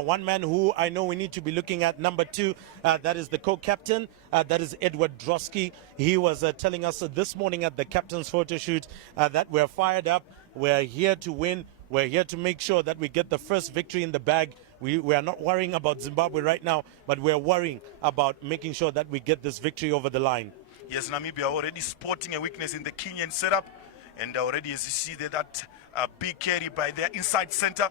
One man who I know we need to be looking at, number 2, that is the co-captain, that is Edward Drosky. He was telling us this morning at the captain's photo shoot that we're fired up, we're here to win, we're here to make sure that we get the first victory in the bag. We are not worrying about Zimbabwe right now, but we're worrying about making sure that we get this victory over the line. Yes, Namibia already spotting a weakness in the Kenyan setup, and already as you see there, that big carry by their inside center.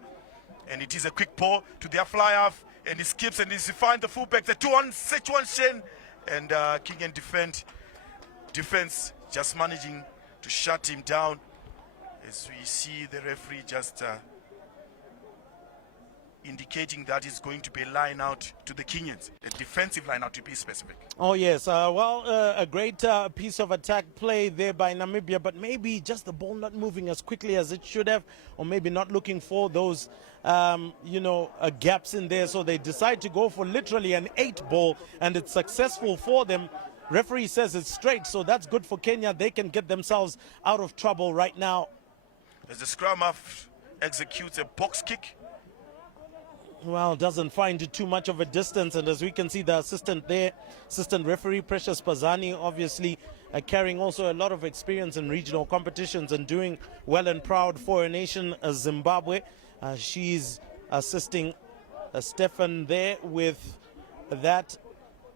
And it is a quick ball to their fly-off, and he skips and he finds the fullback, the 2-1 situation, and Kenyan defense just managing to shut him down. As we see the referee just indicating that it's going to be a line out to the Kenyans, a defensive line out to be specific. Oh yes, a great piece of attack play there by Namibia, but maybe just the ball not moving as quickly as it should have, or maybe not looking for those gaps in there, so they decide to go for literally an 8 ball, and it's successful for them. Referee says it's straight, so that's good for Kenya. They can get themselves out of trouble right now. As the scrum half executes a box kick. Well, doesn't find too much of a distance, and as we can see, the assistant referee Precious Pazani, obviously carrying also a lot of experience in regional competitions and doing well and proud for a nation, Zimbabwe. She's assisting Stefan there with that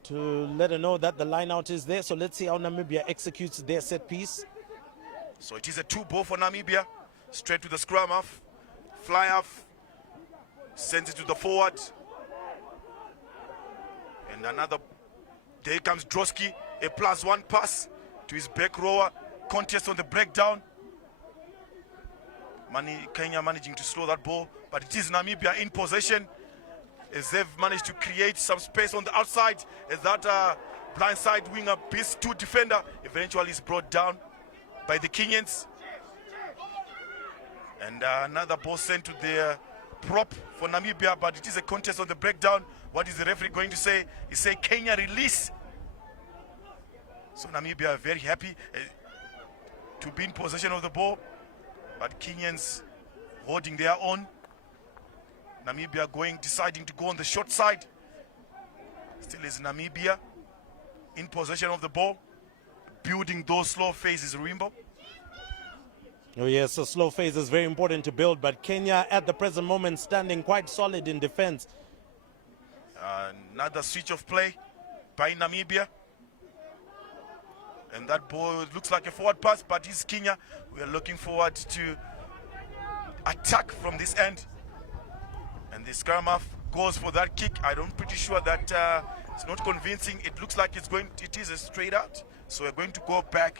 to let her know that the line out is there. So let's see how Namibia executes their set piece. So it is a 2 ball for Namibia, straight to the scrum half, fly half. Sends it to the forward. And another. There comes Drosky. A +1 pass to his back rower. Contest on the breakdown. Kenya managing to slow that ball. But it is Namibia in possession, as they've managed to create some space on the outside. As that blindside winger, Beast 2 defender, eventually is brought down by the Kenyans. And another ball sent to the prop for Namibia, but it is a contest on the breakdown. What is the referee going to say? He say Kenya release. So Namibia are very happy to be in possession of the ball, but Kenyans holding their own. Namibia deciding to go on the short side. Still is Namibia in possession of the ball, building those slow phases, Rimbo. Oh yes, a slow phase is very important to build, but Kenya at the present moment standing quite solid in defense. Another switch of play by Namibia. And that ball looks like a forward pass, but it's Kenya. We are looking forward to attack from this end. And the scrum half goes for that kick. I'm pretty sure that it's not convincing. It looks like it is a straight out. So we're going to go back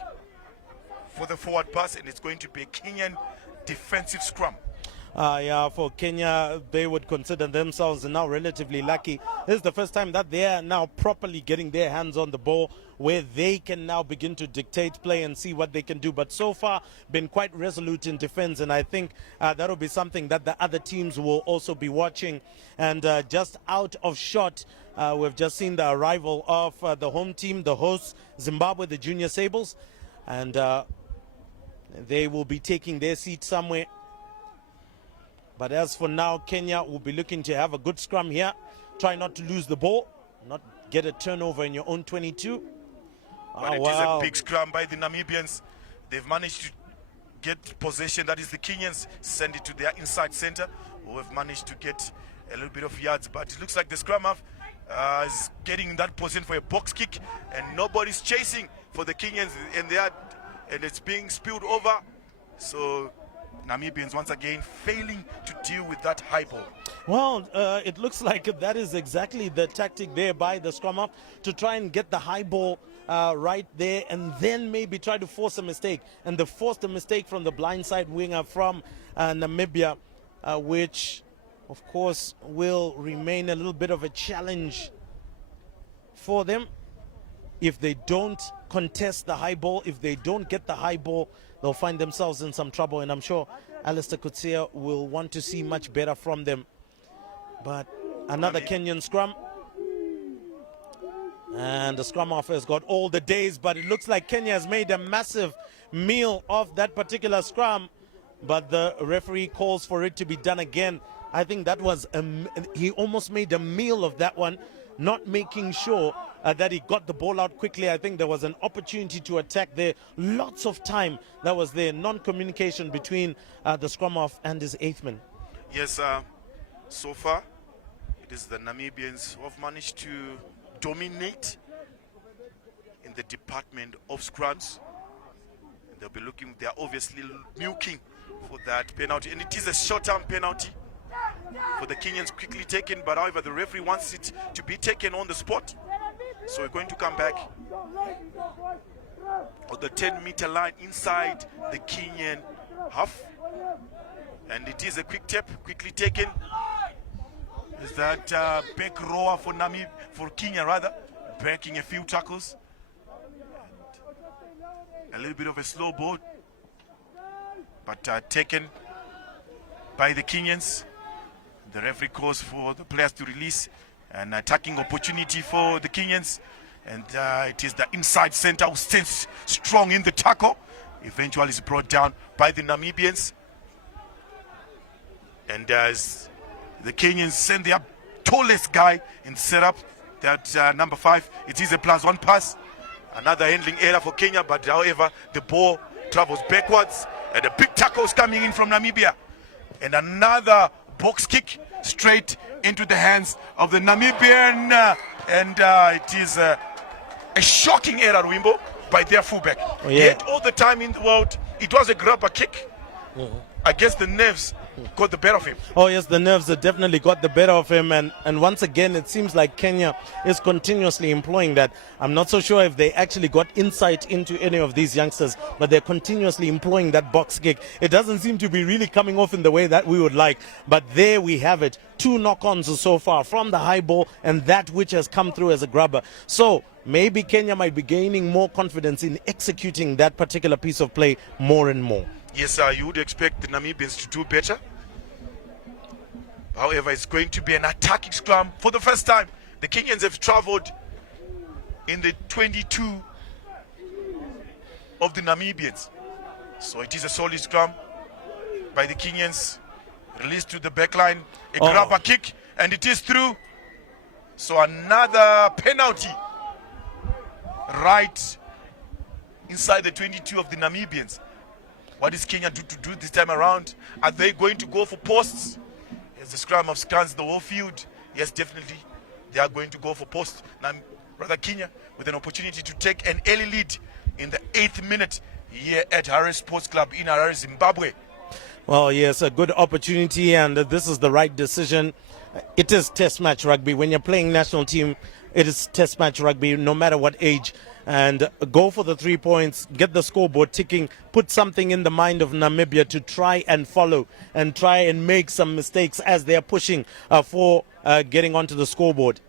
for the forward pass, and it's going to be a Kenyan defensive scrum. Yeah, for Kenya, they would consider themselves now relatively lucky. This is the first time that they are now properly getting their hands on the ball, where they can now begin to dictate play and see what they can do. But so far, been quite resolute in defense, and I think that'll be something that the other teams will also be watching. And just out of shot, we've just seen the arrival of the home team, the hosts, Zimbabwe, the Junior Sables, and they will be taking their seat somewhere. But as for now, Kenya will be looking to have a good scrum here. Try not to lose the ball, not get a turnover in your own 22. But it is a big scrum by the Namibians. They've managed to get possession. That is the Kenyans. Send it to their inside center, who have managed to get a little bit of yards. But it looks like the scrum half is getting in that position for a box kick, and nobody's chasing for the Kenyans, and it's being spilled over. So Namibians once again failing to deal with that high ball. Well, it looks like that is exactly the tactic there by the scrum half, to try and get the high ball right there, and then maybe try to force a mistake. And they forced a mistake from the blindside winger from Namibia, which of course will remain a little bit of a challenge for them. If they don't contest the high ball, if they don't get the high ball, they'll find themselves in some trouble, and I'm sure Alistair Coetzee will want to see much better from them. But another Kenyan scrum, and the scrum half has got all the days, but it looks like Kenya has made a massive meal of that particular scrum, but the referee calls for it to be done again. I think that was, he almost made a meal of that one, not making sure that he got the ball out quickly. I think there was an opportunity to attack there. Lots of time that was there. Non-communication between the scrum half and his eighth man. Yes, so far, it is the Namibians who have managed to dominate in the department of scrums. They'll be looking, they're obviously milking for that penalty. And it is a short-term penalty for the Kenyans, quickly taken. But however, the referee wants it to be taken on the spot. So we're going to come back on the 10-meter line inside the Kenyan half. And it is a quick tap, quickly taken. Is that back rower for Kenya rather, breaking a few tackles. A little bit of a slow ball, but taken by the Kenyans. The referee calls for the players to release. An attacking opportunity for the Kenyans. And it is the inside center who stands strong in the tackle. Eventually is brought down by the Namibians. And as the Kenyans send their tallest guy in setup, that number 5, it is a +1 pass. Another handling error for Kenya, but however, the ball travels backwards. And a big tackle is coming in from Namibia. And another box kick straight into the hands of the Namibian. And it is a shocking error, Wimbo, by their fullback. Oh, yeah. Yet all the time in the world, it was a grabber kick. I guess the nerves got the better of him. Oh yes, the nerves have definitely got the better of him, and once again it seems like Kenya is continuously employing that. I'm not so sure if they actually got insight into any of these youngsters, but they're continuously employing that box kick. It doesn't seem to be really coming off in the way that we would like, but there we have it. 2 knock-ons so far from the high ball and that which has come through as a grabber. So maybe Kenya might be gaining more confidence in executing that particular piece of play more and more. Yes, you would expect the Namibians to do better. However, it's going to be an attacking scrum for the first time. The Kenyans have traveled in the 22 of the Namibians. So it is a solid scrum by the Kenyans. Released to the backline. A grabber kick, and it is through. So another penalty right inside the 22 of the Namibians. What is Kenya to do this time around? Are they going to go for posts? As the scrum of scans the whole field, yes, definitely they are going to go for posts. Now, rather Kenya with an opportunity to take an early lead in the 8th minute here at Harare Sports Club in Harare, Zimbabwe. Well, yes, a good opportunity, and this is the right decision. It is test match rugby. When you're playing national team, it is test match rugby, no matter what age. And go for the 3 points, get the scoreboard ticking, put something in the mind of Namibia to try and follow and try and make some mistakes as they're pushing for getting onto the scoreboard.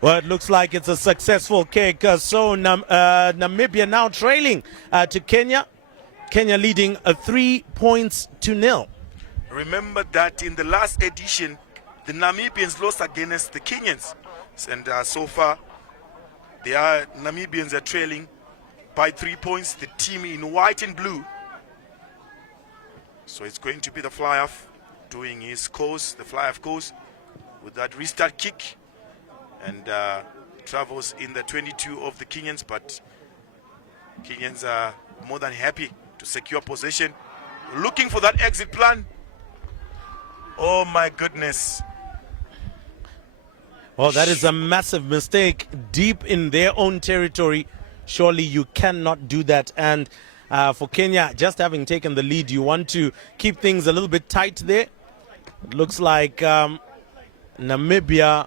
Well, it looks like it's a successful kick. So Namibia now trailing to Kenya. Kenya leading 3 points to 0. Remember that in the last edition, the Namibians lost against the Kenyans. And so far, Namibians are trailing by 3 points. The team in white and blue. So it's going to be the fly-off doing his course, the fly-off course, with that restart kick. And travels in the 22 of the Kenyans, but Kenyans are more than happy to secure possession. Looking for that exit plan. Oh my goodness. Well, that is a massive mistake deep in their own territory. Surely you cannot do that. And for Kenya, just having taken the lead, you want to keep things a little bit tight there. It looks like Namibia,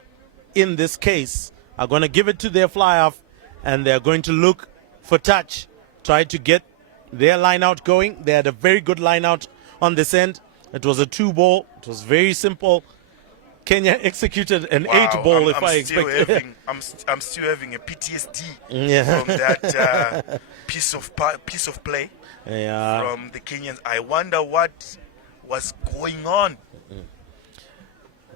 in this case, are going to give it to their fly-off, and they're going to look for touch, try to get their line-out going. They had a very good line-out on this end. It was a 2-ball. It was very simple. Kenya executed an 8-ball, if I expect. I'm still having a PTSD Yeah. from that piece of play Yeah. from the Kenyans. I wonder what was going on.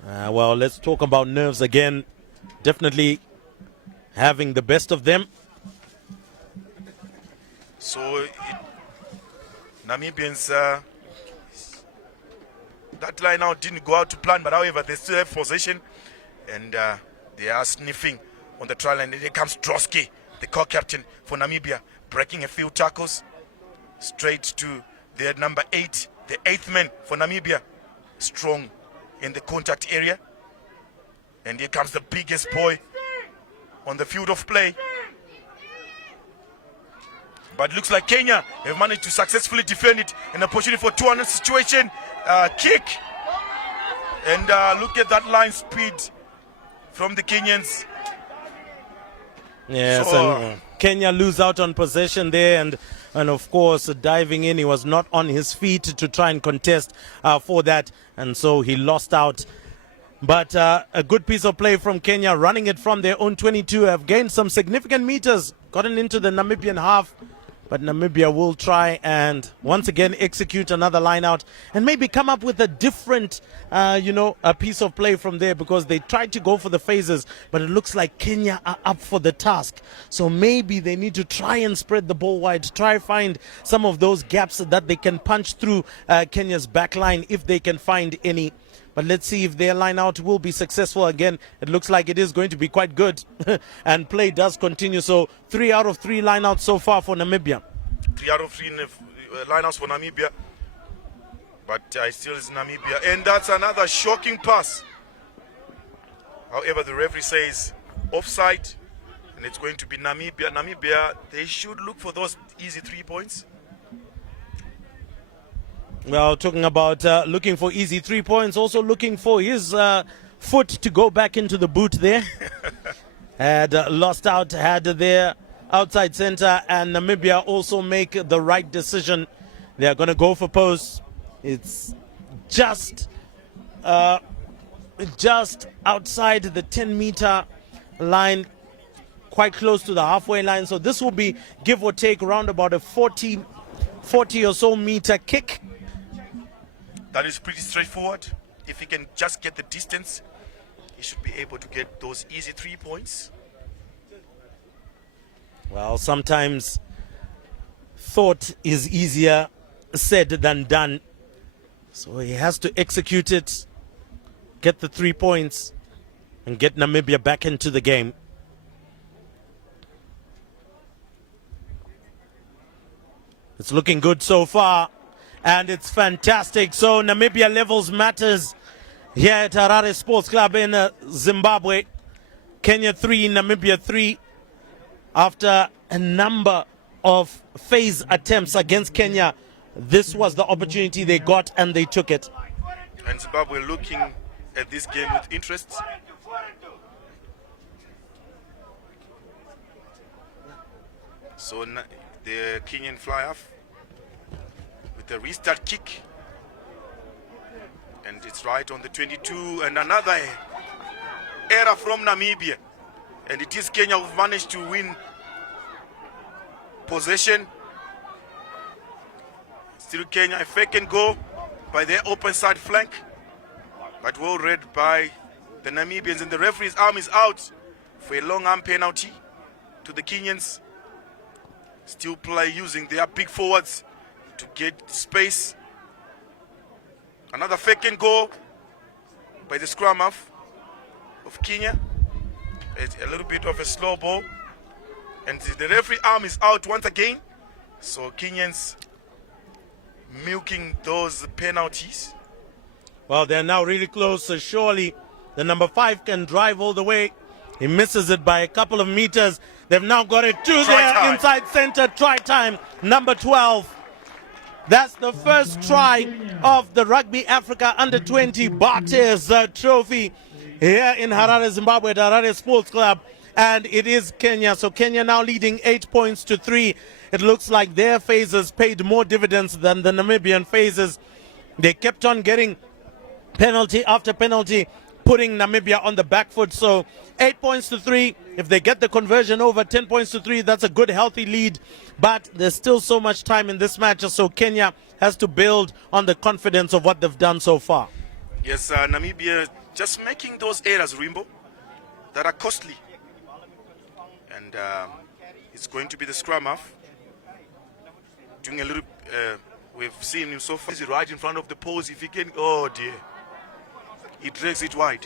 Well, let's talk about nerves again. Definitely having the best of them. So Namibians that line out didn't go out to plan, but however, they still have possession. And they are sniffing on the trial line. And here comes Drosky, the co-captain for Namibia, breaking a few tackles straight to their number 8, the 8th man for Namibia, strong in the contact area. And here comes the biggest boy on the field of play. But it looks like Kenya have managed to successfully defend it. An opportunity for 200 situation. Kick. And look at that line speed from the Kenyans. Yes, So, and Kenya lose out on possession there, and of course diving in, he was not on his feet to try and contest for that, and so he lost out. But a good piece of play from Kenya, running it from their own 22, have gained some significant meters, gotten into the Namibian half. But Namibia will try and once again execute another line out and maybe come up with a different, a piece of play from there, because they tried to go for the phases, but it looks like Kenya are up for the task. So maybe they need to try and spread the ball wide, try find some of those gaps that they can punch through Kenya's back line if they can find any. But let's see if their line out will be successful again. It looks like it is going to be quite good. And play does continue. So 3 out of 3 line outs so far for Namibia. 3 out of 3 line outs for Namibia. But still is Namibia. And that's another shocking pass. However, the referee says offside. And it's going to be Namibia. Namibia, they should look for those easy 3 points. Well, talking about looking for easy 3 points, also looking for his foot to go back into the boot there. Had lost out, had their outside center, and Namibia also make the right decision. They are going to go for post. It's just outside the 10-meter line, quite close to the halfway line. So this will be give or take around about a 40 or so meter kick. That is pretty straightforward. If he can just get the distance, he should be able to get those easy 3 points. Well, sometimes thought is easier said than done. So he has to execute it, get the 3 points, and get Namibia back into the game. It's looking good so far, and it's fantastic. So Namibia levels matters here at Harare Sports Club in Zimbabwe. Kenya 3, Namibia 3. After a number of phase attempts against Kenya, this was the opportunity they got and they took it. And Zimbabwe looking at this game with interest. So the Kenyan fly off with the restart kick. And it's right on the 22, and another error from Namibia. And it is Kenya who've managed to win possession. Still Kenya, if they can go by their open side flank. But well read by the Namibians, and the referee's arm is out for a long arm penalty to the Kenyans. Still play using their big forwards to get space. Another fake and goal by the scrum half of Kenya. It's a little bit of a slow ball. And the referee arm is out once again. So Kenyans milking those penalties. Well, they're now really close, so surely the number 5 can drive all the way. He misses it by a couple of meters. They've now got it to their inside center. Try time, number 12. That's the first try of the Rugby Africa Under-20 Barthes trophy here in Harare, Zimbabwe at Harare Sports Club. And it is Kenya. So Kenya now leading 8 points to 3. It looks like their phases paid more dividends than the Namibian phases. They kept on getting penalty after penalty, putting Namibia on the back foot. So 8 points to 3. If they get the conversion over 10 points to 3, that's a good, healthy lead. But there's still so much time in this match, so Kenya has to build on the confidence of what they've done so far. Yes, Namibia just making those errors, Rimbo, that are costly. And it's going to be the scrum half doing a little We've seen him so far. He's right in front of the post. If he can, oh dear, he drags it wide.